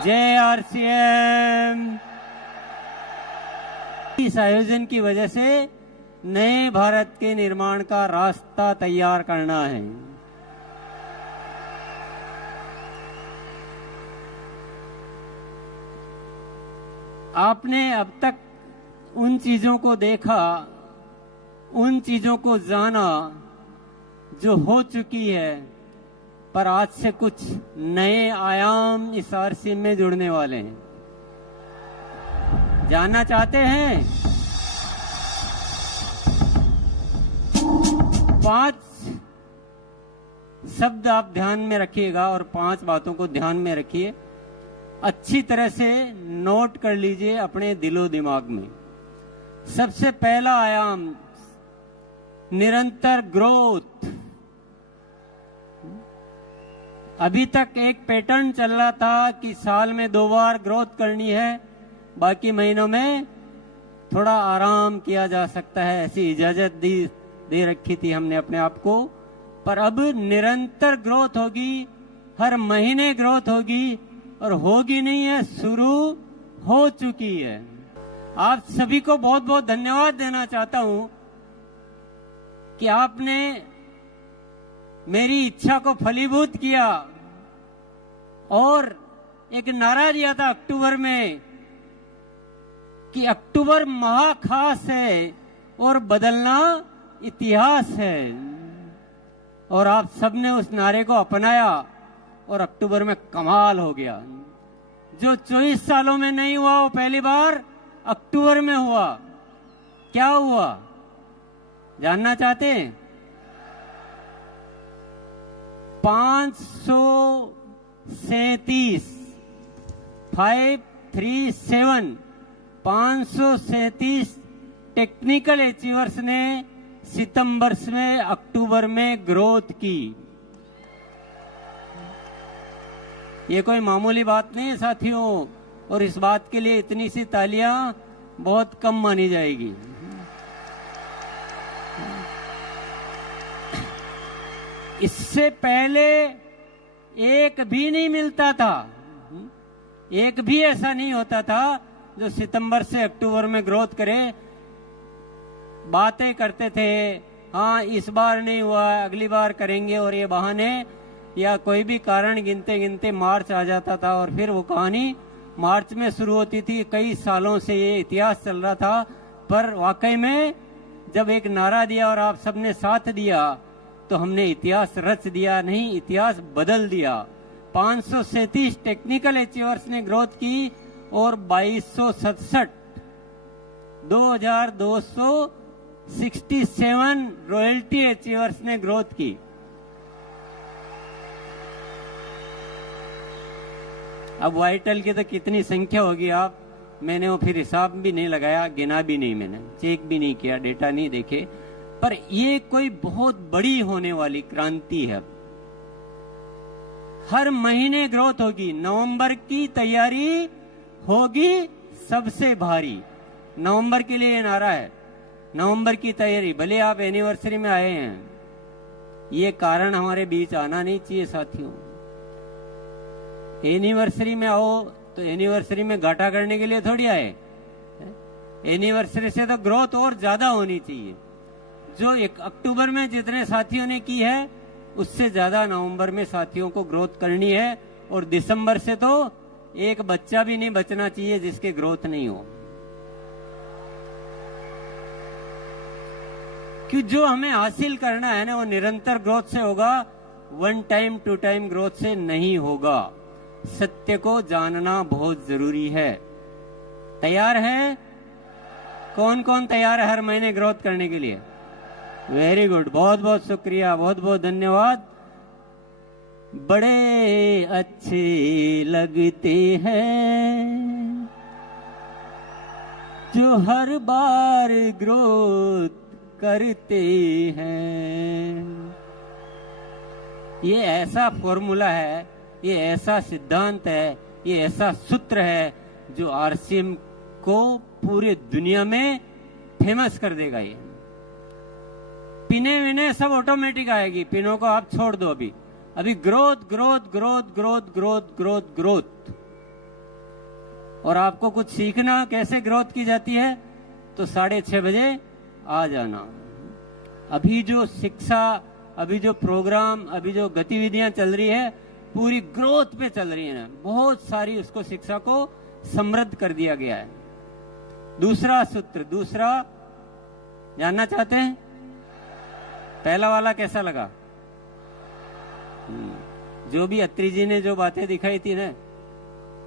जय आरसीएम। इस आयोजन की वजह से नए भारत के निर्माण का रास्ता तैयार करना है। आपने अब तक उन चीजों को देखा, उन चीजों को जाना जो हो चुकी है, पर आज से कुछ नए आयाम इस आरसीएम में जुड़ने वाले हैं। जानना चाहते हैं? 5 शब्द आप ध्यान में रखिएगा और 5 बातों को ध्यान में रखिए, अच्छी तरह से नोट कर लीजिए अपने दिलो दिमाग में। सबसे पहला आयाम निरंतर ग्रोथ। अभी तक एक पैटर्न चल रहा था कि साल में 2 बार ग्रोथ करनी है, बाकी महीनों में थोड़ा आराम किया जा सकता है, ऐसी इजाजत दे रखी थी हमने अपने आप को। पर अब निरंतर ग्रोथ होगी, हर महीने ग्रोथ होगी, और होगी नहीं है, शुरू हो चुकी है। आप सभी को बहुत बहुत धन्यवाद देना चाहता हूं कि आपने मेरी इच्छा को फलीभूत किया और एक नारा दिया था अक्टूबर में कि अक्टूबर महाखास है और बदलना इतिहास है। और आप सबने उस नारे को अपनाया और अक्टूबर में कमाल हो गया। जो 24 सालों में नहीं हुआ वो पहली बार अक्टूबर में हुआ। क्या हुआ जानना चाहते हैं? 537 टेक्निकल अचीवर्स ने सितंबर में अक्टूबर में ग्रोथ की। ये कोई मामूली बात नहीं है साथियों, और इस बात के लिए इतनी सी तालियां बहुत कम मानी जाएगी। इससे पहले एक भी नहीं मिलता था, एक भी ऐसा नहीं होता था जो सितंबर से अक्टूबर में ग्रोथ करे। बातें करते थे, हाँ इस बार नहीं हुआ, अगली बार करेंगे, और ये बहाने या कोई भी कारण गिनते गिनते मार्च आ जाता था और फिर वो कहानी मार्च में शुरू होती थी। कई सालों से ये इतिहास चल रहा था, पर वाकई में जब एक नारा दिया और आप सबने साथ दिया तो हमने इतिहास रच दिया, नहीं इतिहास बदल दिया। 537 टेक्निकल अचीवर्स ने ग्रोथ की और 2267 रॉयल्टी अचीवर्स ने ग्रोथ की। अब वाइटल की तो कितनी संख्या होगी आप, मैंने वो फिर हिसाब भी नहीं लगाया, गिना भी नहीं, मैंने चेक भी नहीं किया, डेटा नहीं देखे। पर ये कोई बहुत बड़ी होने वाली क्रांति है। हर महीने ग्रोथ होगी। नवंबर की तैयारी होगी सबसे भारी। नवंबर के लिए नारा है, नवंबर की तैयारी। भले आप एनिवर्सरी में आए हैं, ये कारण हमारे बीच आना नहीं चाहिए साथियों। एनिवर्सरी में आओ तो एनिवर्सरी में घाटा करने के लिए थोड़ी आए। एनिवर्सरी से तो ग्रोथ और ज्यादा होनी चाहिए। जो 1 अक्टूबर में जितने साथियों ने की है उससे ज्यादा नवंबर में साथियों को ग्रोथ करनी है। और दिसंबर से तो एक बच्चा भी नहीं बचना चाहिए जिसके ग्रोथ नहीं हो। कि जो हमें हासिल करना है ना वो निरंतर ग्रोथ से होगा, 1 टाइम 2 टाइम ग्रोथ से नहीं होगा। सत्य को जानना बहुत जरूरी है। तैयार है? कौन कौन तैयार है हर महीने ग्रोथ करने के लिए? वेरी गुड, बहुत बहुत शुक्रिया, बहुत बहुत धन्यवाद। बड़े अच्छे लगते हैं जो हर बार ग्रोथ करते हैं। ये ऐसा फॉर्मूला है, ये ऐसा सिद्धांत है, ये ऐसा सूत्र है जो आरसीएम को पूरे दुनिया में फेमस कर देगा। ये पिने विने सब ऑटोमेटिक आएगी, पिनों को आप छोड़ दो। अभी growth growth growth growth growth growth growth. और आपको कुछ सीखना कैसे ग्रोथ की जाती है, तो 6:30 बजे आ जाना। अभी जो शिक्षा, अभी जो प्रोग्राम, अभी जो गतिविधियां चल रही है, पूरी ग्रोथ पे चल रही है। बहुत सारी उसको शिक्षा को समृद्ध कर दिया गया है। दूसरा सूत्र, दूसरा जानना चाहते हैं? पहला वाला कैसा लगा? जो भी अत्री जी ने जो बातें दिखाई थी ना,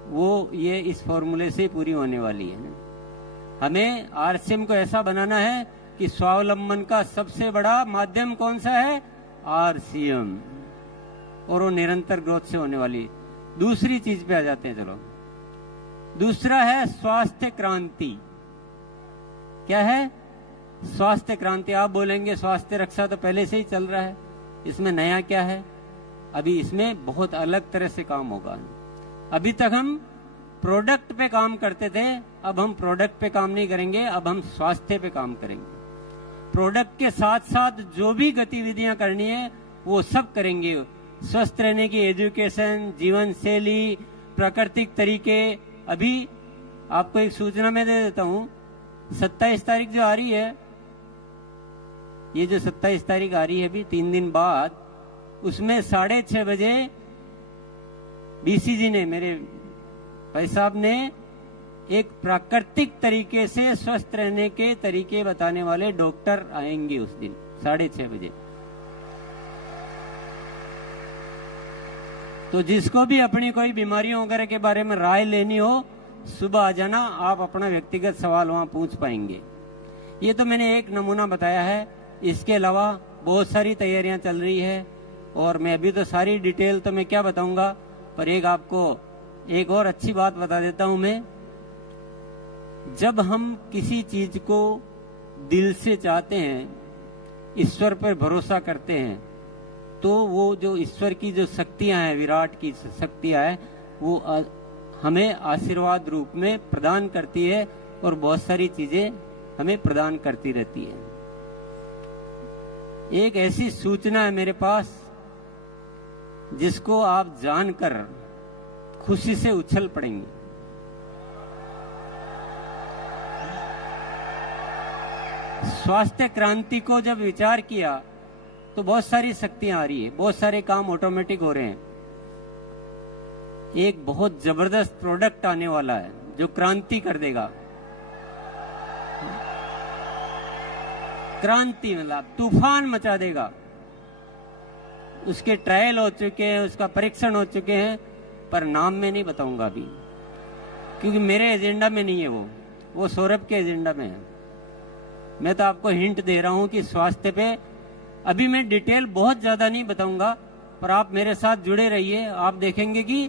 वो ये इस फॉर्मूले से पूरी होने वाली है ना। हमें आरसीएम को ऐसा बनाना है कि स्वावलंबन का सबसे बड़ा माध्यम कौन सा है? आरसीएम, और वो निरंतर ग्रोथ से होने वाली। दूसरी चीज पे आ जाते हैं, चलो। दूसरा है स्वास्थ्य क्रांति। क्या है? स्वास्थ्य क्रांति। आप बोलेंगे स्वास्थ्य रक्षा तो पहले से ही चल रहा है, इसमें नया क्या है? अभी इसमें बहुत अलग तरह से काम होगा। अभी तक हम प्रोडक्ट पे काम करते थे, अब हम प्रोडक्ट पे काम नहीं करेंगे, अब हम स्वास्थ्य पे काम करेंगे। प्रोडक्ट के साथ साथ जो भी गतिविधियां करनी है वो सब करेंगे। स्वस्थ रहने की एजुकेशन, जीवन शैली, प्राकृतिक तरीके। अभी आपको एक सूचना मैं दे देता हूं, 27 तारीख जो आ रही है, ये जो 27 तारीख आ रही है अभी 3 दिन बाद, उसमें 6:30 बजे बीसीजी ने, मेरे भाई साहब ने, एक प्राकृतिक तरीके से स्वस्थ रहने के तरीके बताने वाले डॉक्टर आएंगे उस दिन 6:30 बजे। तो जिसको भी अपनी कोई बीमारियों वगैरह के बारे में राय लेनी हो, सुबह आ जाना, आप अपना व्यक्तिगत सवाल वहां पूछ पाएंगे। ये तो मैंने एक नमूना बताया है, इसके अलावा बहुत सारी तैयारियां चल रही है, और मैं अभी तो सारी डिटेल तो मैं क्या बताऊंगा, पर एक आपको एक और अच्छी बात बता देता हूं मैं। जब हम किसी चीज को दिल से चाहते हैं, ईश्वर पर भरोसा करते हैं, तो वो जो ईश्वर की जो शक्तियां हैं, विराट की शक्तियां हैं, वो हमें आशीर्वाद रूप में प्रदान करती है, और बहुत सारी चीजें हमें प्रदान करती रहती है। एक ऐसी सूचना है मेरे पास जिसको आप जानकर खुशी से उछल पड़ेंगे। स्वास्थ्य क्रांति को जब विचार किया तो बहुत सारी शक्तियां आ रही है, बहुत सारे काम ऑटोमेटिक हो रहे हैं। एक बहुत जबरदस्त प्रोडक्ट आने वाला है जो क्रांति कर देगा। क्रांति मतलब तूफान मचा देगा। उसके ट्रायल हो चुके हैं, उसका परीक्षण हो चुके हैं, पर नाम में नहीं बताऊंगा अभी, क्योंकि मेरे एजेंडा में नहीं है वो सौरभ के एजेंडा में है। मैं तो आपको हिंट दे रहा हूं कि स्वास्थ्य पे अभी मैं डिटेल बहुत ज्यादा नहीं बताऊंगा, पर आप मेरे साथ जुड़े रहिए। आप देखेंगे कि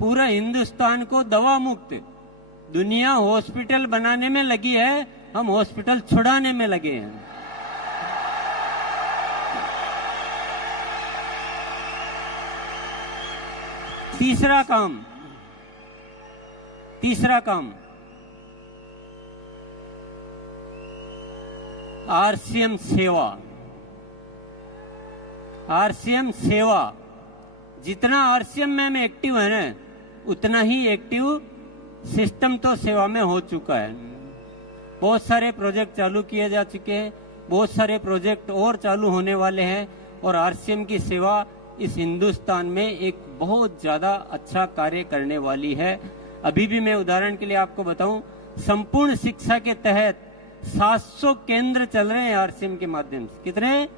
पूरा हिंदुस्तान को दवा मुक्त, दुनिया हॉस्पिटल बनाने में लगी है, हम हॉस्पिटल छुड़ाने में लगे हैं। तीसरा काम आरसीएम सेवा। आरसीएम सेवा, जितना आरसीएम में हम एक्टिव है ना, उतना ही एक्टिव सिस्टम तो सेवा में हो चुका है। बहुत सारे प्रोजेक्ट चालू किए जा चुके हैं, बहुत सारे प्रोजेक्ट और चालू होने वाले हैं, और आरसीएम की सेवा इस हिंदुस्तान में एक बहुत ज्यादा अच्छा कार्य करने वाली है। अभी भी मैं उदाहरण के लिए आपको बताऊं, संपूर्ण शिक्षा के तहत 700 केंद्र चल रहे हैं आरसीएम के माध्यम से। कितने?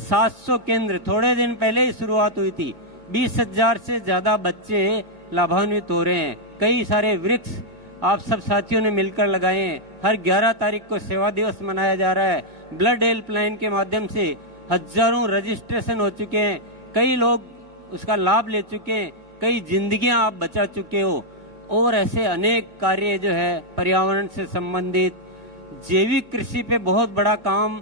700 केंद्र। थोड़े दिन पहले ही शुरुआत हुई थी, 20,000 से ज्यादा बच्चे लाभान्वित हो रहे हैं। कई सारे वृक्ष आप सब साथियों ने मिलकर लगाए हैं। हर 11 तारीख को सेवा दिवस मनाया जा रहा है। ब्लड हेल्पलाइन के माध्यम से हजारों रजिस्ट्रेशन हो चुके हैं, कई लोग उसका लाभ ले चुके हैं, कई जिंदगियां आप बचा चुके हो, और ऐसे अनेक कार्य जो है पर्यावरण से संबंधित, जैविक कृषि पे बहुत बड़ा काम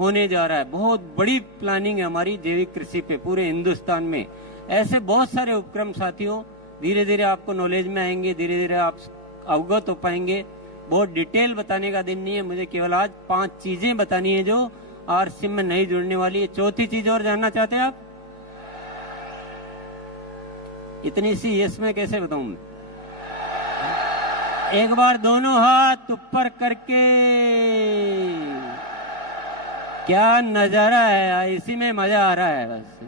होने जा रहा है। बहुत बड़ी प्लानिंग है हमारी जैविक कृषि पे पूरे हिंदुस्तान में। ऐसे बहुत सारे उपक्रम साथियों धीरे धीरे आपको नॉलेज में आएंगे, धीरे धीरे आप अवगत हो पाएंगे। बहुत डिटेल बताने का दिन नहीं है, मुझे केवल आज 5 चीजें बतानी है जो आरसीएम में नहीं जुड़ने वाली है। चौथी चीज और जानना चाहते हैं आप? इतनी सी यस में कैसे बताऊं मैं? एक बार दोनों हाथ ऊपर करके, क्या नजारा है, इसी में मजा आ रहा है। बस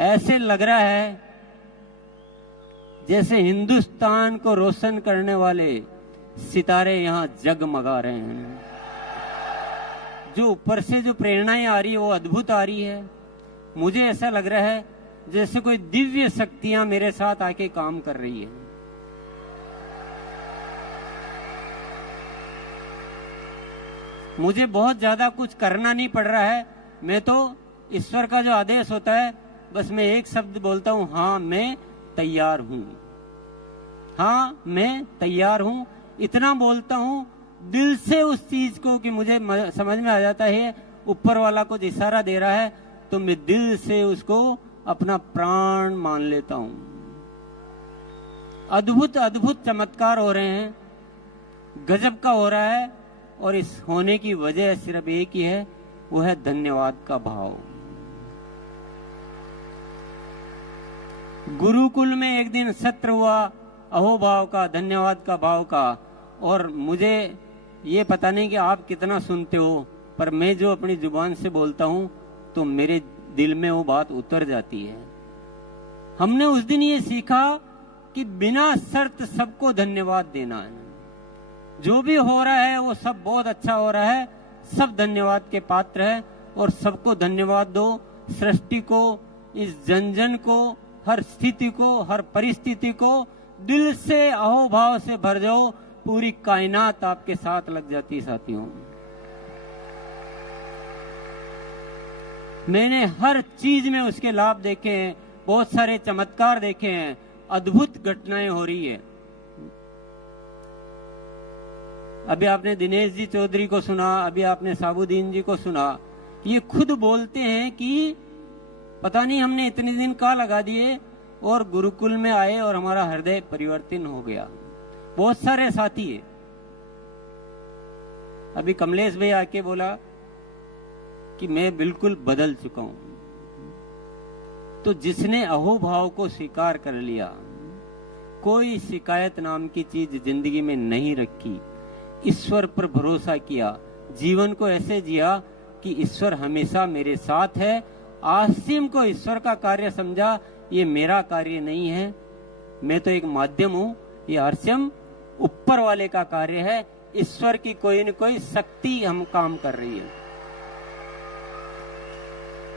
ऐसे लग रहा है जैसे हिंदुस्तान को रोशन करने वाले सितारे यहां जगमगा रहे हैं। जो ऊपर से जो प्रेरणाएं आ रही है वो अद्भुत आ रही है। मुझे ऐसा लग रहा है जैसे कोई दिव्य शक्तियां मेरे साथ आके काम कर रही है। मुझे बहुत ज्यादा कुछ करना नहीं पड़ रहा है। मैं तो ईश्वर का जो आदेश होता है बस मैं एक शब्द बोलता हूं, हाँ मैं तैयार हूं, हाँ मैं तैयार हूं। इतना बोलता हूं दिल से उस चीज को कि मुझे समझ में आ जाता है ऊपर वाला कुछ इशारा दे रहा है तो मैं दिल से उसको अपना प्राण मान लेता हूं। अद्भुत अद्भुत चमत्कार हो रहे हैं, गजब का हो रहा है। और इस होने की वजह सिर्फ एक ही है, वो है धन्यवाद का भाव। गुरुकुल में एक दिन सत्र हुआ अहोभाव का, धन्यवाद का भाव का। और मुझे ये पता नहीं कि आप कितना सुनते हो, पर मैं जो अपनी जुबान से बोलता हूं तो मेरे दिल में वो बात उतर जाती है। हमने उस दिन ये सीखा कि बिना शर्त सबको धन्यवाद देना है। जो भी हो रहा है वो सब बहुत अच्छा हो रहा है, सब धन्यवाद के पात्र है और सबको धन्यवाद दो। सृष्टि को, इस जन जन को, हर स्थिति को, हर परिस्थिति को दिल से अहोभाव से भर जाओ, पूरी कायनात आपके साथ लग जाती है। साथियों, मैंने हर चीज में उसके लाभ देखे हैं, बहुत सारे चमत्कार देखे हैं, अद्भुत घटनाएं हो रही है। अभी आपने दिनेश जी चौधरी को सुना, अभी आपने साबुद्दीन जी को सुना। ये खुद बोलते हैं कि पता नहीं हमने इतने दिन कहाँ लगा दिए और गुरुकुल में आए और हमारा हृदय परिवर्तन हो गया। बहुत सारे साथी है। अभी कमलेश भाई आके बोला कि मैं बिल्कुल बदल चुका हूं। तो जिसने अहोभाव को स्वीकार कर लिया, कोई शिकायत नाम की चीज जिंदगी में नहीं रखी, ईश्वर पर भरोसा किया, जीवन को ऐसे जिया कि ईश्वर हमेशा मेरे साथ है। आसिम को ईश्वर का कार्य समझा, ये मेरा कार्य नहीं है, मैं तो एक माध्यम हूं, ये आसिम ऊपर वाले का कार्य है। ईश्वर की कोई न कोई शक्ति हम काम कर रही है।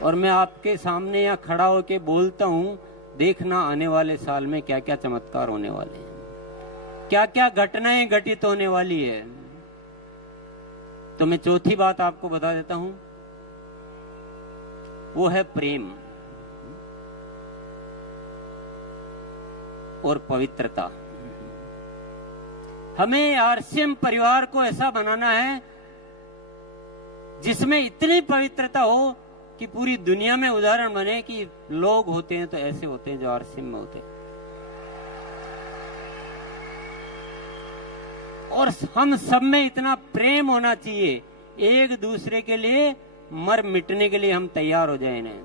और मैं आपके सामने यहाँ खड़ा होके बोलता हूं, देखना आने वाले साल में क्या क्या चमत्कार होने वाले हैं, क्या क्या घटनाएं घटित होने वाली है। तो मैं चौथी बात आपको बता देता हूं, वो है प्रेम और पवित्रता। हमें आरसीएम परिवार को ऐसा बनाना है जिसमें इतनी पवित्रता हो कि पूरी दुनिया में उदाहरण बने कि लोग होते हैं तो ऐसे होते हैं जो आरसीएम में होते हैं। और हम सब में इतना प्रेम होना चाहिए, एक दूसरे के लिए मर मिटने के लिए हम तैयार हो जाए। नहीं,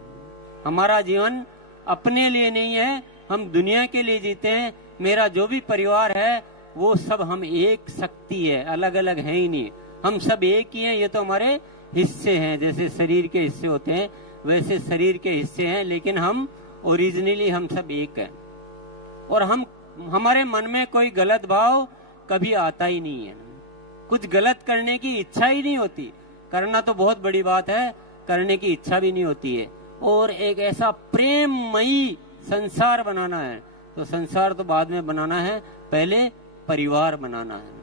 हमारा जीवन अपने लिए नहीं है, हम दुनिया के लिए जीते हैं। मेरा जो भी परिवार है वो सब हम एक शक्ति है, अलग अलग है ही नहीं, हम सब एक ही हैं। ये तो हमारे हिस्से हैं, जैसे शरीर के हिस्से होते हैं वैसे शरीर के हिस्से हैं, लेकिन हम ओरिजिनली हम सब एक हैं। और हम हमारे मन में कोई गलत भाव कभी आता ही नहीं है, कुछ गलत करने की इच्छा ही नहीं होती। करना तो बहुत बड़ी बात है, करने की इच्छा भी नहीं होती है। और एक ऐसा प्रेममयी संसार बनाना है, तो संसार तो बाद में बनाना है, पहले परिवार बनाना है।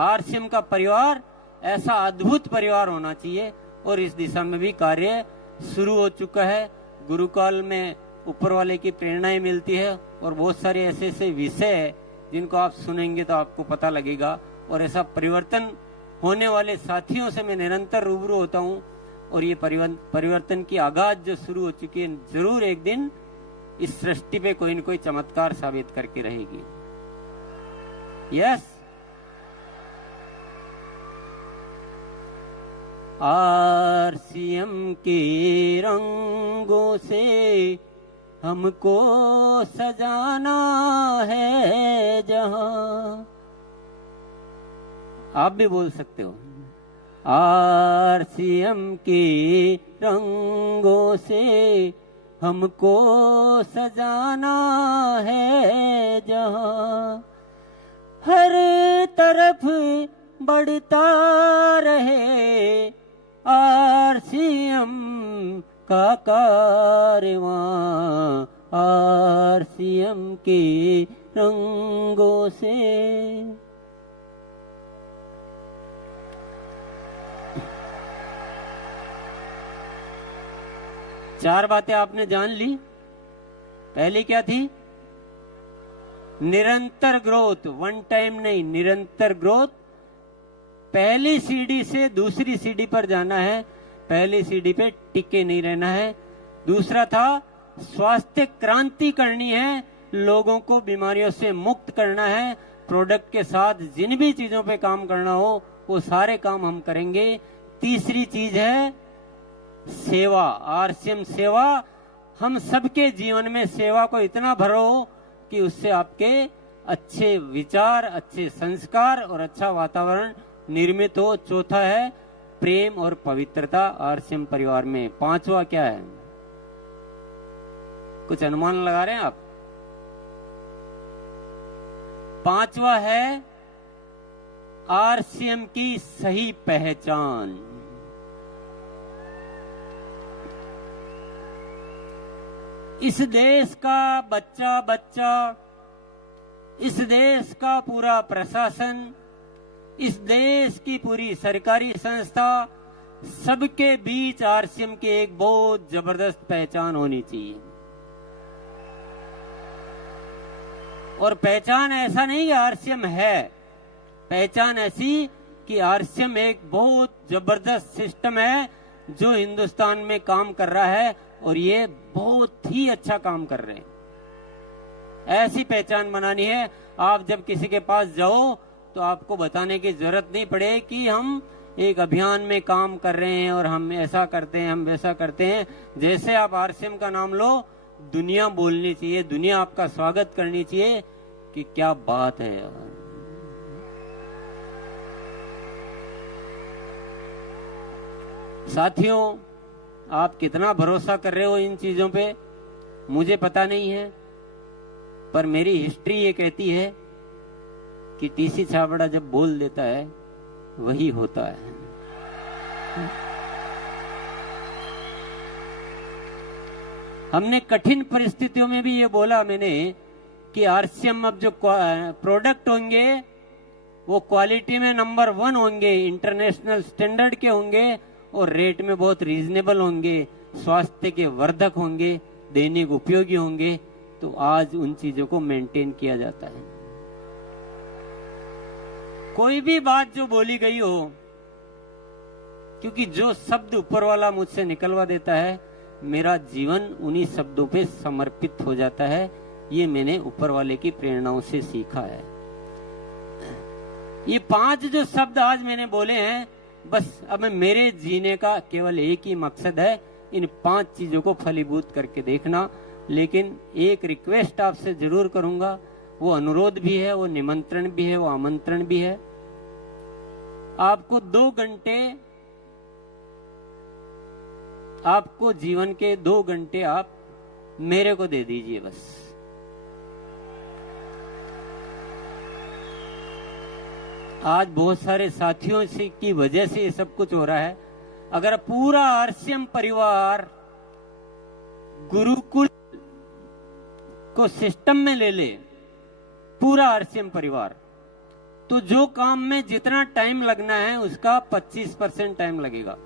आरसीएम का परिवार ऐसा अद्भुत परिवार होना चाहिए और इस दिशा में भी कार्य शुरू हो चुका है। गुरुकाल में ऊपर वाले की प्रेरणाएं मिलती है और बहुत सारे ऐसे ऐसे विषय है जिनको आप सुनेंगे तो आपको पता लगेगा। और ऐसा परिवर्तन होने वाले साथियों से मैं निरंतर रूबरू होता हूँ और ये परिवर्तन की आगाज जो शुरू हो चुकी है, जरूर एक दिन इस सृष्टि पे कोई न कोई चमत्कार साबित करके रहेगी। यस, आरसीएम के रंगों से हमको सजाना है, जहां। आप भी बोल सकते हो, आरसीएम के रंगों से हमको सजाना है जहां। हर तरफ बढ़ता रहे आरसीएम का कारवां, आरसीएम के रंगों से। चार बातें आपने जान ली। पहली क्या थी? निरंतर ग्रोथ, वन टाइम नहीं, निरंतर ग्रोथ। पहली सीढ़ी से दूसरी सीढ़ी पर जाना है, पहली सीढ़ी पे टिके नहीं रहना है। दूसरा था स्वास्थ्य क्रांति करनी है, लोगों को बीमारियों से मुक्त करना है। प्रोडक्ट के साथ जिन भी चीजों पे काम करना हो वो सारे काम हम करेंगे। तीसरी चीज है सेवा, आरसीएम सेवा। हम सबके जीवन में सेवा को इतना भरो कि उससे आपके अच्छे विचार, अच्छे संस्कार और अच्छा वातावरण निर्मित हो। चौथा है प्रेम और पवित्रता आरसीएम परिवार में। पांचवा क्या है? कुछ अनुमान लगा रहे हैं आप? पांचवा है आरसीएम की सही पहचान। इस देश का बच्चा बच्चा, इस देश का पूरा प्रशासन, इस देश की पूरी सरकारी संस्था, सबके बीच आरसीएम की एक बहुत जबरदस्त पहचान होनी चाहिए। और पहचान ऐसा नहीं कि आरसीएम है, पहचान ऐसी कि आरसीएम एक बहुत जबरदस्त सिस्टम है जो हिंदुस्तान में काम कर रहा है और ये बहुत ही अच्छा काम कर रहे हैं। ऐसी पहचान बनानी है। आप जब किसी के पास जाओ तो आपको बताने की जरूरत नहीं पड़े कि हम एक अभियान में काम कर रहे हैं और हम ऐसा करते हैं, हम वैसा करते हैं। जैसे आप आरसीएम का नाम लो, दुनिया बोलनी चाहिए, दुनिया आपका स्वागत करनी चाहिए कि क्या बात है यार। साथियों, आप कितना भरोसा कर रहे हो इन चीजों पे मुझे पता नहीं है, पर मेरी हिस्ट्री ये कहती है कि टीसी छाबड़ा जब बोल देता है वही होता है। हमने कठिन परिस्थितियों में भी ये बोला मैंने कि आरसीएम अब जो प्रोडक्ट होंगे वो क्वालिटी में नंबर 1 होंगे, इंटरनेशनल स्टैंडर्ड के होंगे और रेट में बहुत रीजनेबल होंगे, स्वास्थ्य के वर्धक होंगे, दैनिक उपयोगी होंगे। तो आज उन चीजों को मेंटेन किया जाता है। कोई भी बात जो बोली गई हो, क्योंकि जो शब्द ऊपर वाला मुझसे निकलवा देता है, मेरा जीवन उन्हीं शब्दों पे समर्पित हो जाता है। ये मैंने ऊपर वाले की प्रेरणाओं से सीखा है। ये 5 जो शब्द आज मैंने बोले हैं, बस अब मेरे जीने का केवल एक ही मकसद है, इन 5 चीजों को फलीभूत करके देखना। लेकिन एक रिक्वेस्ट आपसे जरूर करूंगा, वो अनुरोध भी है, वो निमंत्रण भी है, वो आमंत्रण भी है। आपको 2 घंटे, आपको जीवन के 2 घंटे आप मेरे को दे दीजिए बस। आज बहुत सारे साथियों से की वजह से ये सब कुछ हो रहा है। अगर पूरा आरसीएम परिवार गुरुकुल को सिस्टम में ले ले, पूरा आरसीएम परिवार, तो जो काम में जितना टाइम लगना है उसका 25% टाइम लगेगा।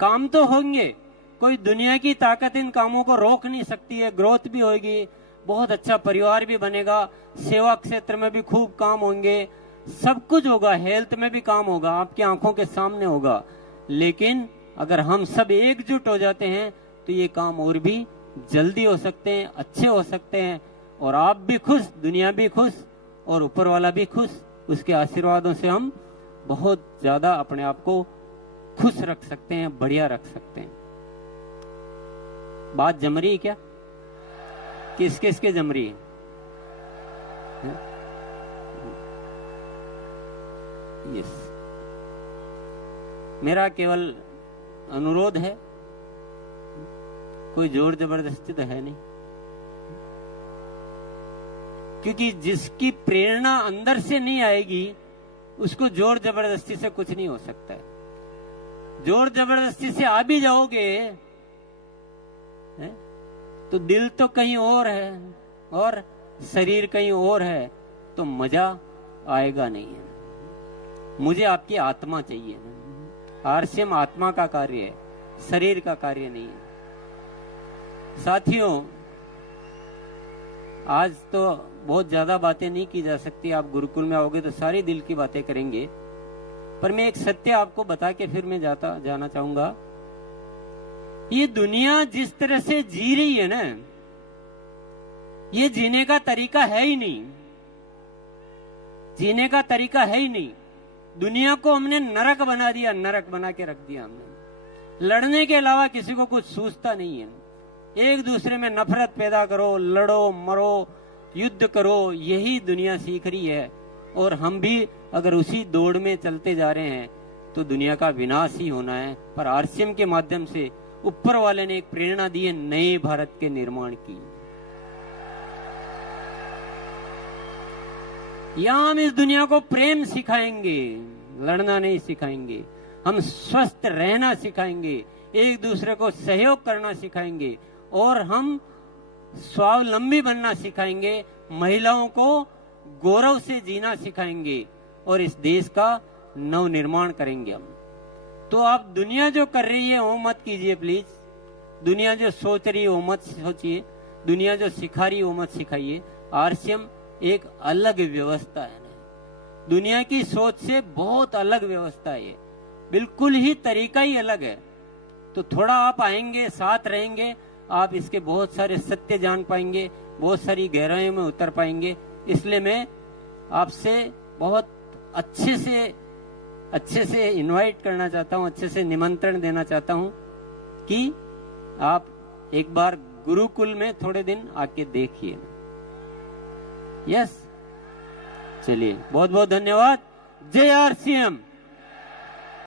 काम तो होंगे, कोई दुनिया की ताकत इन कामों को रोक नहीं सकती है। ग्रोथ भी होगी, बहुत अच्छा परिवार भी बनेगा, सेवा क्षेत्र में भी खूब काम होंगे, सब कुछ होगा, हेल्थ में भी काम होगा, आपकी आंखों के सामने होगा। लेकिन अगर हम सब एकजुट हो जाते हैं तो ये काम और भी जल्दी हो सकते हैं, अच्छे हो सकते हैं, और आप भी खुश, दुनिया भी खुश और ऊपर वाला भी खुश। उसके आशीर्वादों से हम बहुत ज्यादा अपने आप को खुश रख सकते हैं, बढ़िया रख सकते हैं। बात जम रही है क्या? किस किस के जम रही है? यस, मेरा केवल अनुरोध है, कोई जोर जबरदस्ती तो है नहीं, क्योंकि जिसकी प्रेरणा अंदर से नहीं आएगी उसको जोर जबरदस्ती से कुछ नहीं हो सकता है। जोर जबरदस्ती से आ भी जाओगे तो दिल तो कहीं और है और शरीर कहीं और है, तो मजा आएगा नहीं है। मुझे आपकी आत्मा चाहिए। आरसीएम आत्मा का कार्य है, शरीर का कार्य नहीं है। साथियों, आज तो बहुत ज्यादा बातें नहीं की जा सकती, आप गुरुकुल में आओगे तो सारी दिल की बातें करेंगे, पर मैं एक सत्य आपको बता के फिर मैं जाना चाहूंगा। ये दुनिया जिस तरह से जी रही है ना, ये जीने का तरीका है ही नहीं, जीने का तरीका है ही नहीं। दुनिया को हमने नरक बना दिया, नरक बना के रख दिया हमने। लड़ने के अलावा किसी को कुछ सूझता नहीं है। एक दूसरे में नफरत पैदा करो, लड़ो मरो, युद्ध करो, यही दुनिया सीख रही है। और हम भी अगर उसी दौड़ में चलते जा रहे हैं तो दुनिया का विनाश ही होना है। पर आरसीएम के माध्यम से ऊपर वाले ने एक प्रेरणा दी है नए भारत के निर्माण की। यहां हम इस दुनिया को प्रेम सिखाएंगे, लड़ना नहीं सिखाएंगे। हम स्वस्थ रहना सिखाएंगे, एक दूसरे को सहयोग करना सिखाएंगे, और हम स्वावलंबी बनना सिखाएंगे। महिलाओं को गौरव से जीना सिखाएंगे और इस देश का नव निर्माण करेंगे हम। तो आप दुनिया जो कर रही है वो मत कीजिए प्लीज। दुनिया जो सोच रही है वो मत सोचिए, दुनिया जो सिखा रही है वो मत सिखाइए। आरसीएम एक अलग व्यवस्था है, दुनिया की सोच से बहुत अलग व्यवस्था है, बिल्कुल ही तरीका ही अलग है। तो थोड़ा आप आएंगे, साथ रहेंगे, आप इसके बहुत सारे सत्य जान पाएंगे, बहुत सारी गहराइयों में उतर पाएंगे। इसलिए मैं आपसे बहुत अच्छे से इनवाइट करना चाहता हूं, अच्छे से निमंत्रण देना चाहता हूं कि आप एक बार गुरुकुल में थोड़े दिन आके देखिए। यस, चलिए, बहुत बहुत धन्यवाद। जय आरसीएम।